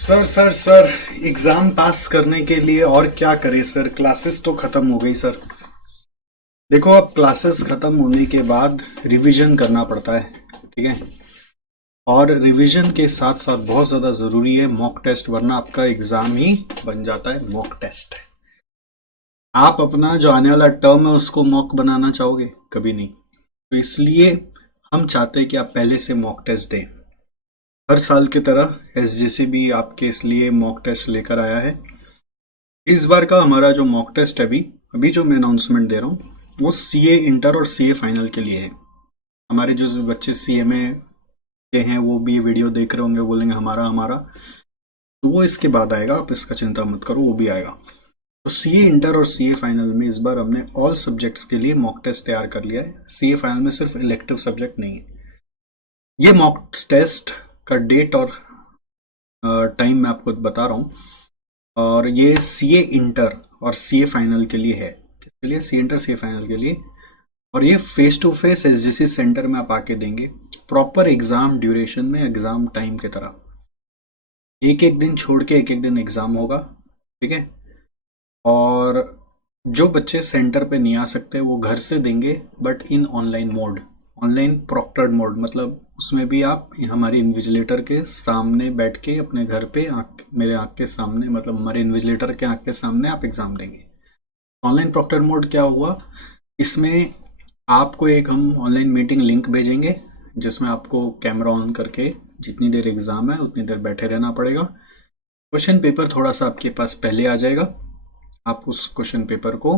Sir exam पास करने के लिए और क्या करें सर। क्लासेस तो खत्म हो गई सर। देखो, अब क्लासेस खत्म होने के बाद रिवीजन करना पड़ता है। ठीक है। और रिवीजन के साथ साथ बहुत ज्यादा जरूरी है मॉक टेस्ट, वरना आपका एग्जाम ही बन जाता है मॉक टेस्ट। आप अपना जो आने वाला टर्म है उसको मॉक बनाना चाहोगे? कभी नहीं। तो इसलिए हम चाहते हैं कि आप पहले से मॉक टेस्ट दें। हर साल की तरह एसजीसी भी आपके इसलिए मॉक टेस्ट लेकर आया है। इस बार का हमारा जो मॉक टेस्ट है, अभी अभी जो मैं अनाउंसमेंट दे रहा हूँ, वो सीए इंटर और सीए फाइनल के लिए है। हमारे जो बच्चे सीए में के हैं वो भी ये वीडियो देख रहे होंगे, बोलेंगे हमारा हमारा, तो वो इसके बाद आएगा, आप इसका चिंता मत करो, वो भी आएगा। तो सीए इंटर और सीए फाइनल में इस बार हमने ऑल सब्जेक्ट्स के लिए मॉक टेस्ट तैयार कर लिया है। सीए फाइनल में सिर्फ इलेक्टिव सब्जेक्ट नहीं है। ये मॉक टेस्ट का डेट और टाइम मैं आपको बता रहा हूँ। और ये सीए इंटर और सीए फाइनल के लिए है। किसके लिए? सीए इंटर सीए फाइनल के लिए। और ये फेस टू फेस एसजीसी सेंटर में आप आके देंगे, प्रॉपर एग्जाम ड्यूरेशन में, एग्जाम टाइम की तरह। एक एक दिन छोड़ के एक एक दिन एग्जाम होगा। ठीक है। और जो बच्चे सेंटर पे नहीं आ सकते वो घर से देंगे, but in online mode, online proctored mode. मतलब उसमें भी आप हमारे इन्विजिलेटर के सामने बैठ के अपने घर पे मेरे आंख के सामने, मतलब हमारे इन्विजिलेटर के आंख के सामने आप एग्जाम देंगे। ऑनलाइन प्रॉक्टर्ड मोड क्या हुआ? इसमें आपको एक हम ऑनलाइन मीटिंग लिंक भेजेंगे, जिसमें आपको कैमरा ऑन करके जितनी देर एग्जाम है उतनी देर बैठे रहना पड़ेगा। क्वेश्चन पेपर थोड़ा सा आपके पास पहले आ जाएगा। आप उस क्वेश्चन पेपर को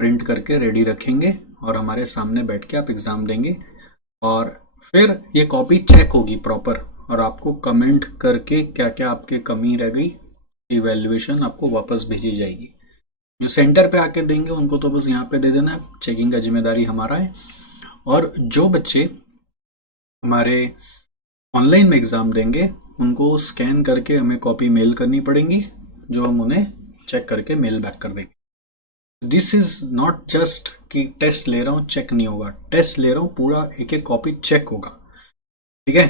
प्रिंट करके रेडी रखेंगे और हमारे सामने बैठ के आप एग्जाम देंगे। और फिर ये कॉपी चेक होगी प्रॉपर, और आपको कमेंट करके क्या क्या आपके कमी रह गई, इवैल्यूएशन आपको वापस भेजी जाएगी। जो सेंटर पे आके देंगे उनको तो बस यहाँ पे दे देना है, चेकिंग का जिम्मेदारी हमारा है। और जो बच्चे हमारे ऑनलाइन में एग्जाम देंगे उनको स्कैन करके हमें कॉपी मेल करनी पड़ेगी, जो हम उन्हें चेक करके मेल बैक कर देंगे। दिस इज नॉट जस्ट कि टेस्ट ले रहा हूं चेक नहीं होगा, टेस्ट ले रहा हूं पूरा एक एक कॉपी चेक होगा। ठीक है।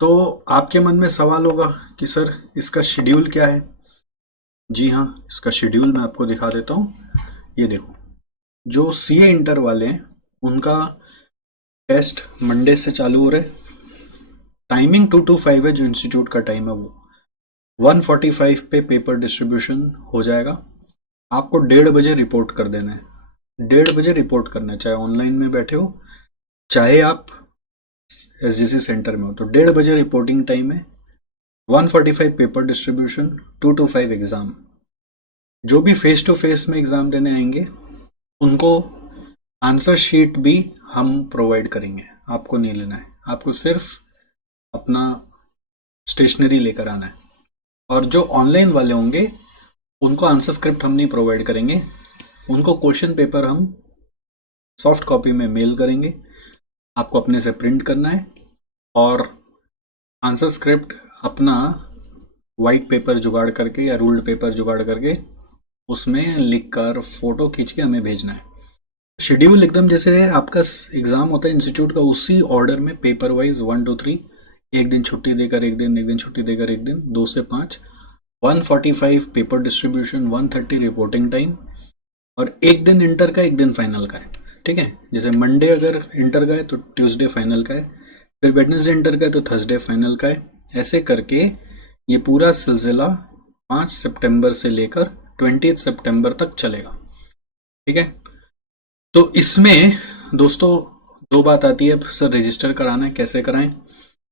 तो आपके मन में सवाल होगा कि सर इसका शेड्यूल क्या है। जी हाँ, इसका शेड्यूल मैं आपको दिखा देता हूँ। ये देखो, जो सीए इंटर वाले हैं उनका टेस्ट मंडे से चालू हो रहा है। टाइमिंग 2 to 5 है, जो इंस्टीट्यूट का टाइम है वो 1:45 पे पेपर डिस्ट्रीब्यूशन हो जाएगा। आपको 1:30 बजे रिपोर्ट कर देना है। 1:30 बजे रिपोर्ट करना है, चाहे ऑनलाइन में बैठे हो चाहे आप एसजीसी सेंटर में हो। तो 1:30 बजे रिपोर्टिंग टाइम है, 1:45 पेपर डिस्ट्रीब्यूशन, 2 to 5 एग्जाम। जो भी फेस टू फेस में एग्जाम देने आएंगे उनको आंसर शीट भी हम प्रोवाइड करेंगे। आपको नहीं लेना है, आपको सिर्फ अपना स्टेशनरी लेकर आना है। और जो ऑनलाइन वाले होंगे उनको आंसर स्क्रिप्ट हम नहीं प्रोवाइड करेंगे, उनको क्वेश्चन पेपर हम सॉफ्ट कॉपी में मेल करेंगे। आपको अपने से प्रिंट करना है और आंसर स्क्रिप्ट अपना वाइट पेपर जुगाड़ करके या रूल्ड पेपर जुगाड़ करके उसमें लिखकर फोटो खींच के हमें भेजना है। शेड्यूल एकदम जैसे आपका एग्जाम होता है इंस्टीट्यूट का, उसी ऑर्डर में पेपर वाइज 1 to 3, एक दिन छुट्टी देकर एक दिन छुट्टी देकर एक दिन, 2 से 5, 1:45 पेपर डिस्ट्रीब्यूशन, 1:30 रिपोर्टिंग टाइम। और एक दिन इंटर का एक दिन फाइनल का है। ठीक है। जैसे मंडे अगर इंटर का है तो ट्यूसडे फाइनल का है, फिर वेडनेसडे इंटर का है तो थर्सडे फाइनल का है। ऐसे करके ये पूरा सिलसिला 5 सितंबर से लेकर 20 सितंबर तक चलेगा। ठीक है। तो इसमें दोस्तों दो बात आती है, सर रजिस्टर कराना है कैसे कराएं।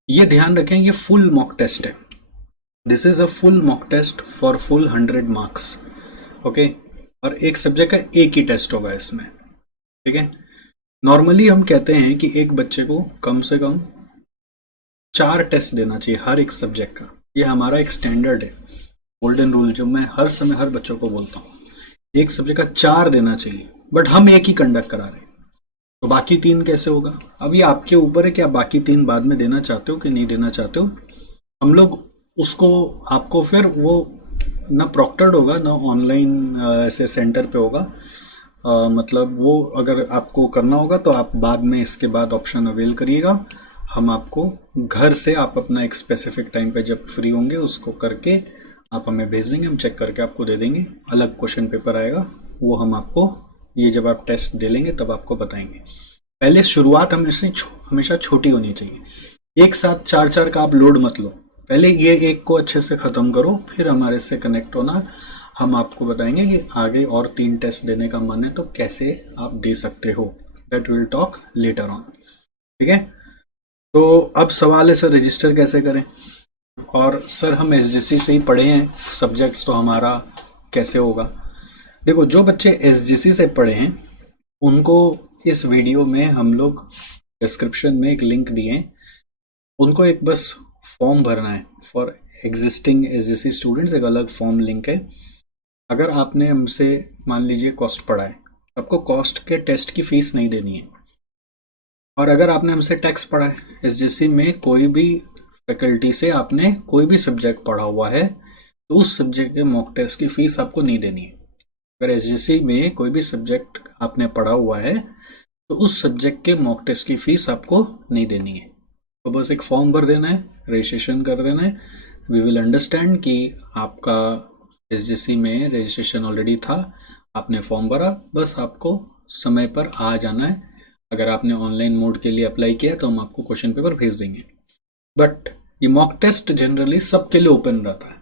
ये ध्यान रखें, ये फुल मॉक टेस्ट है। This is a full mock test for full 100 marks. Okay. और एक सब्जेक्ट का एक ही टेस्ट होगा इसमें। ठीक है। नॉर्मली हम कहते हैं कि एक बच्चे को कम से कम 4 टेस्ट देना चाहिए हर एक सब्जेक्ट का। ये हमारा एक स्टैंडर्ड है, गोल्डन रूल, जो मैं हर समय हर बच्चों को बोलता हूँ। एक सब्जेक्ट का 4 देना चाहिए, बट हम एक ही कंडक्ट करा रहे हैं, तो बाकी 3 कैसे होगा? अब ये आपके ऊपर है कि आप बाकी 3 बाद में देना चाहते हो कि नहीं देना चाहते हो। हम लोग उसको आपको फिर वो ना प्रॉक्टर्ड होगा ना ऑनलाइन ऐसे सेंटर पे होगा। मतलब वो अगर आपको करना होगा तो आप बाद में इसके बाद ऑप्शन अवेल करिएगा। हम आपको घर से, आप अपना एक स्पेसिफिक टाइम पे जब फ्री होंगे उसको करके आप हमें भेज देंगे, हम चेक करके आपको दे देंगे। अलग क्वेश्चन पेपर आएगा, वो हम आपको ये जब आप टेस्ट दे लेंगे तब आपको बताएंगे। पहले शुरुआत हमेशा छोटी होनी चाहिए। एक साथ चार चार का आप लोड मत लो, पहले ये एक को अच्छे से खत्म करो, फिर हमारे से कनेक्ट होना। हम आपको बताएंगे कि आगे और 3 टेस्ट देने का मन है तो कैसे आप दे सकते हो। That will talk later on. ठीक है, तो अब सवाल है सर रजिस्टर कैसे करें। और सर हम एसजीसी से ही पढ़े हैं सब्जेक्ट्स, तो हमारा कैसे होगा। देखो, जो बच्चे एसजीसी से पढ़े हैं उनको इस वीडियो में हम लोग डिस्क्रिप्शन में एक लिंक दिए हैं, उनको एक बस फॉर्म भरना है। फॉर एग्जिस्टिंग एसजीसी स्टूडेंट्स एक अलग फॉर्म लिंक है। अगर आपने हमसे मान लीजिए कॉस्ट पढ़ा है, आपको कॉस्ट के टेस्ट की फीस नहीं देनी है। और अगर आपने हमसे टैक्स पढ़ा है, एसजीसी में कोई भी फैकल्टी से आपने कोई भी सब्जेक्ट पढ़ा हुआ है, तो उस सब्जेक्ट के मॉक टेस्ट की फीस आपको नहीं देनी है। अगर एसजीसी में कोई भी सब्जेक्ट आपने पढ़ा हुआ है तो उस सब्जेक्ट के मॉक टेस्ट की फीस आपको नहीं देनी है। तो बस एक फॉर्म भर देना है, रजिस्ट्रेशन कर देना है। वी विल अंडरस्टैंड कि आपका एसजीसी में रजिस्ट्रेशन ऑलरेडी था, आपने फॉर्म भरा, बस आपको समय पर आ जाना है। अगर आपने ऑनलाइन मोड के लिए अप्लाई किया तो हम आपको क्वेश्चन पेपर भेज देंगे। बट ये मॉक टेस्ट जनरली सबके लिए ओपन रहता है,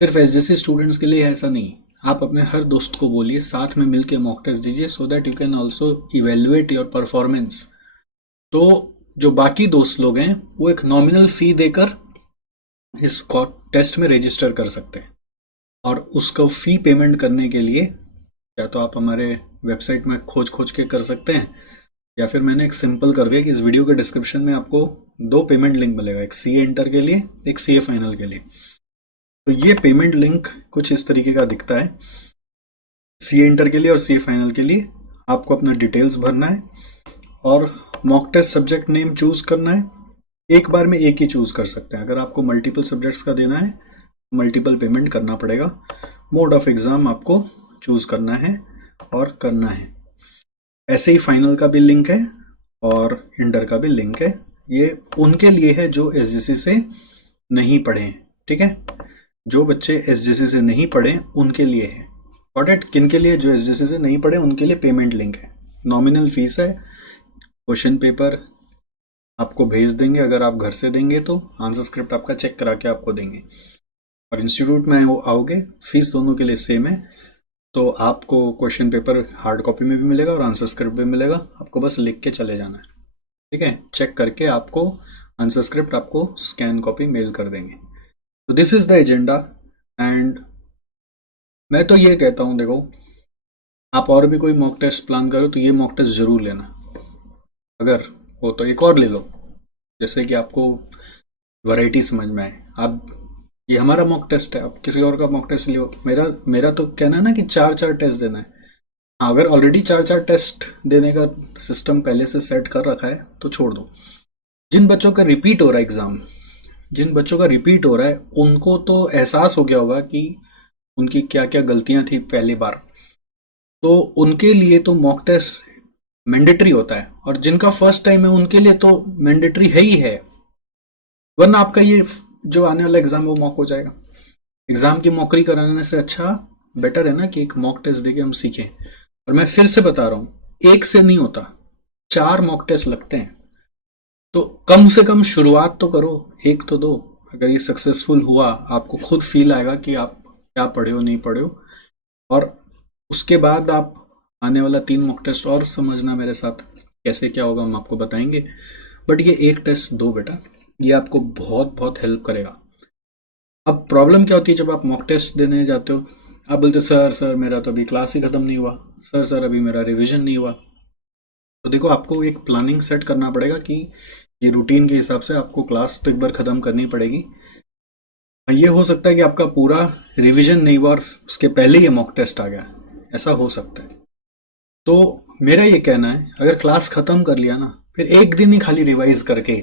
सिर्फ एसजीसी स्टूडेंट्स के लिए ऐसा नहीं। आप अपने हर दोस्त को बोलिए साथ में मिलकर मॉक टेस्ट दीजिए, so that you can also evaluate your performance. तो जो बाकी दोस्त लोग हैं वो एक नॉमिनल फी देकर इस टेस्ट में रजिस्टर कर सकते हैं। और उसका फी पेमेंट करने के लिए या तो आप हमारे वेबसाइट में खोज के कर सकते हैं, या फिर मैंने एक सिंपल कर दिया कि इस वीडियो के डिस्क्रिप्शन में आपको 2 पेमेंट लिंक मिलेगा, एक सीए इंटर के लिए, एक सीए फाइनल के लिए। तो ये पेमेंट लिंक कुछ इस तरीके का दिखता है। सीए इंटर के लिए और सीए फाइनल के लिए आपको अपना डिटेल्स भरना है और mock test subject name choose करना है। एक बार में एक ही चूज कर सकते हैं। अगर आपको मल्टीपल सब्जेक्ट्स का देना है, मल्टीपल पेमेंट करना पड़ेगा। मोड ऑफ एग्जाम आपको चूज करना है और करना है। ऐसे ही फाइनल का भी लिंक है और इंटर का भी लिंक है। ये उनके लिए है जो एसजीसी से नहीं पढ़े हैं। ठीक है, जो बच्चे एसजीसी से नहीं पढ़े उनके लिए है। Got it? किनके लिए? जो एसजीसी से नहीं पढ़े उनके लिए पेमेंट लिंक है। नॉमिनल फीस है। क्वेश्चन पेपर आपको भेज देंगे, अगर आप घर से देंगे तो आंसर स्क्रिप्ट आपका चेक करा के आपको देंगे। और इंस्टीट्यूट में आओगे, फीस दोनों के लिए सेम है। तो आपको क्वेश्चन पेपर हार्ड कॉपी में भी मिलेगा और आंसर स्क्रिप्ट भी मिलेगा। आपको बस लिख के चले जाना है। ठीक है, चेक करके आपको आंसर स्क्रिप्ट आपको स्कैन कॉपी मेल कर देंगे। तो this is the agenda. And मैं तो ये कहता हूं, देखो, आप और भी कोई मॉक टेस्ट प्लान करो तो ये मॉक टेस्ट जरूर लेना। अगर हो तो एक और ले लो, जैसे कि आपको वैरायटी समझ में आए। आप, ये हमारा मॉक टेस्ट है, आप किसी और का मॉक टेस्ट लियो। मेरा तो कहना है ना कि 4 टेस्ट देना है। अगर ऑलरेडी 4 टेस्ट देने का सिस्टम पहले से सेट कर रखा है तो छोड़ दो। जिन बच्चों का रिपीट हो रहा है एग्जाम, जिन बच्चों का रिपीट हो रहा है उनको तो एहसास हो गया होगा कि उनकी क्या क्या गलतियां थी पहली बार, तो उनके लिए तो मॉक टेस्ट मैंडेटरी होता है। और जिनका फर्स्ट टाइम है उनके लिए तो मैंडेटरी है ही है, वरना आपका ये जो आने वाला एग्जाम वो मॉक हो जाएगा। एग्जाम की मॉकरी कराने से अच्छा बेटर है ना कि एक मॉक टेस्ट देके हम सीखें। और मैं फिर से बता रहा हूं, एक से नहीं होता, 4 मॉक टेस्ट लगते हैं। तो कम से कम शुरुआत तो करो, एक तो दो। अगर ये सक्सेसफुल हुआ, आपको खुद फील आएगा कि आप क्या पढ़े हो नहीं पढ़े हो। और उसके बाद आप आने वाला 3 मॉक टेस्ट और समझना मेरे साथ, कैसे क्या होगा हम आपको बताएंगे। बट ये एक टेस्ट दो बेटा, ये आपको बहुत बहुत हेल्प करेगा। अब प्रॉब्लम क्या होती है जब आप मॉक टेस्ट देने जाते हो, आप बोलते सर मेरा तो अभी क्लास ही खत्म नहीं हुआ, सर अभी मेरा रिवीजन नहीं हुआ। तो देखो, आपको एक प्लानिंग सेट करना पड़ेगा कि ये रूटीन के हिसाब से आपको क्लास तो एक बार खत्म करनी पड़ेगी। ये हो सकता है कि आपका पूरा रिवीजन नहीं हुआ और उसके पहले ही मॉक टेस्ट आ गया, ऐसा हो सकता है। तो मेरा ये कहना है, अगर क्लास खत्म कर लिया ना, फिर एक दिन ही खाली रिवाइज करके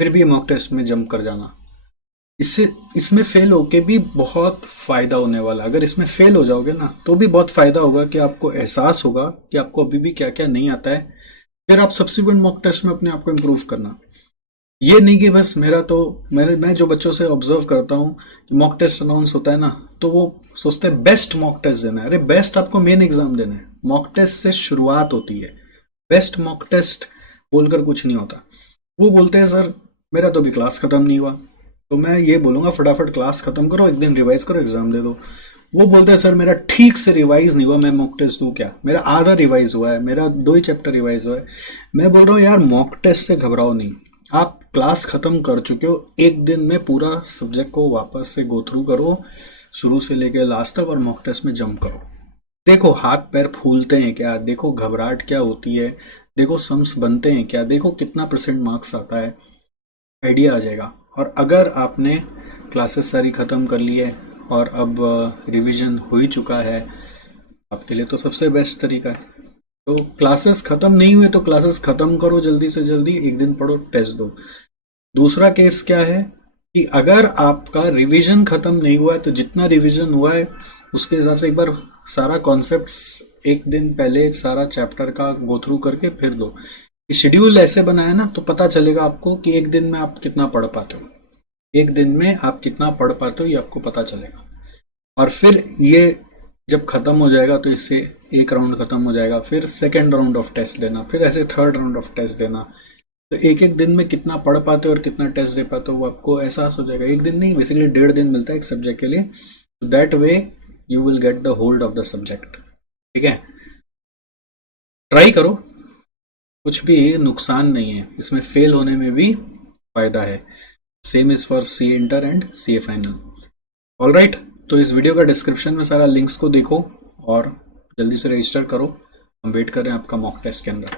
फिर भी मॉक टेस्ट में जंप कर जाना, इसमें फेल होके भी बहुत फायदा होने वाला। अगर इसमें फेल हो जाओगे ना तो भी बहुत फायदा होगा कि आपको एहसास होगा कि आपको अभी भी क्या क्या नहीं आता है। फिर आप सब्सिक्वेंट मॉक टेस्ट में अपने आप को इम्प्रूव करना। ये नहीं कि बस मेरा तो मैं जो बच्चों से ऑब्जर्व करता हूँ कि मॉक टेस्ट अनाउंस होता है ना, तो वो सोचते हैं बेस्ट मॉक टेस्ट देना है। अरे बेस्ट आपको मेन एग्जाम देना है, मॉक टेस्ट से शुरुआत होती है। बेस्ट मॉक टेस्ट बोलकर कुछ नहीं होता। वो बोलते हैं सर मेरा तो अभी क्लास खत्म नहीं हुआ, तो मैं ये बोलूंगा फटाफट क्लास खत्म करो, एक दिन रिवाइज करो, एग्जाम दे दो। वो बोलते हैं सर मेरा ठीक से रिवाइज नहीं हुआ, मैं मॉक टेस्ट दूं क्या, मेरा आधा रिवाइज हुआ है, मेरा 2 ही चैप्टर रिवाइज हुआ है। मैं बोल रहा हूँ यार मॉक टेस्ट से घबराओ नहीं, आप क्लास खत्म कर चुके हो, एक दिन में पूरा सब्जेक्ट को वापस से गो थ्रू करो, शुरू से लेके लास्ट तक, और मॉक टेस्ट में जंप करो। देखो हाथ पैर फूलते हैं क्या, देखो घबराहट क्या होती है, देखो सम्स बनते हैं क्या, देखो कितना परसेंट मार्क्स आता है, आइडिया आ जाएगा। और अगर आपने क्लासेस सारी खत्म कर ली है और अब रिवीजन हो ही चुका है, आपके लिए तो सबसे बेस्ट तरीका है। तो क्लासेस खत्म नहीं हुए तो क्लासेस खत्म करो जल्दी से जल्दी, एक दिन पढ़ो, टेस्ट दो। दूसरा केस क्या है कि अगर आपका रिवीजन खत्म नहीं हुआ है तो जितना रिवीजन हुआ है उसके हिसाब से एक बार सारा कॉन्सेप्ट्स एक दिन पहले सारा चैप्टर का गो थ्रू करके फिर दो। शेड्यूल ऐसे बनाया ना तो पता चलेगा आपको कि एक दिन में आप कितना पढ़ पाते हो, एक दिन में आप कितना पढ़ पाते हो ये आपको पता चलेगा। और फिर ये जब खत्म हो जाएगा तो इससे एक राउंड खत्म हो जाएगा, फिर सेकेंड राउंड ऑफ टेस्ट देना, फिर ऐसे थर्ड राउंड ऑफ टेस्ट देना। तो एक एक दिन में कितना पढ़ पाते हो और कितना टेस्ट दे पाते हो वो आपको एहसास हो जाएगा। एक दिन नहीं, बेसिकली 1.5 दिन मिलता है एक सब्जेक्ट के लिए। That way you will get the hold of the subject. ठीक है, ट्राई करो, कुछ भी नुकसान नहीं है इसमें, फेल होने में भी फायदा है। Same is for C inter and C A final. All right, तो इस वीडियो का डिस्क्रिप्शन में सारा लिंक्स को देखो और जल्दी से रजिस्टर करो। हम वेट कर रहे हैं आपका मॉक टेस्ट के अंदर।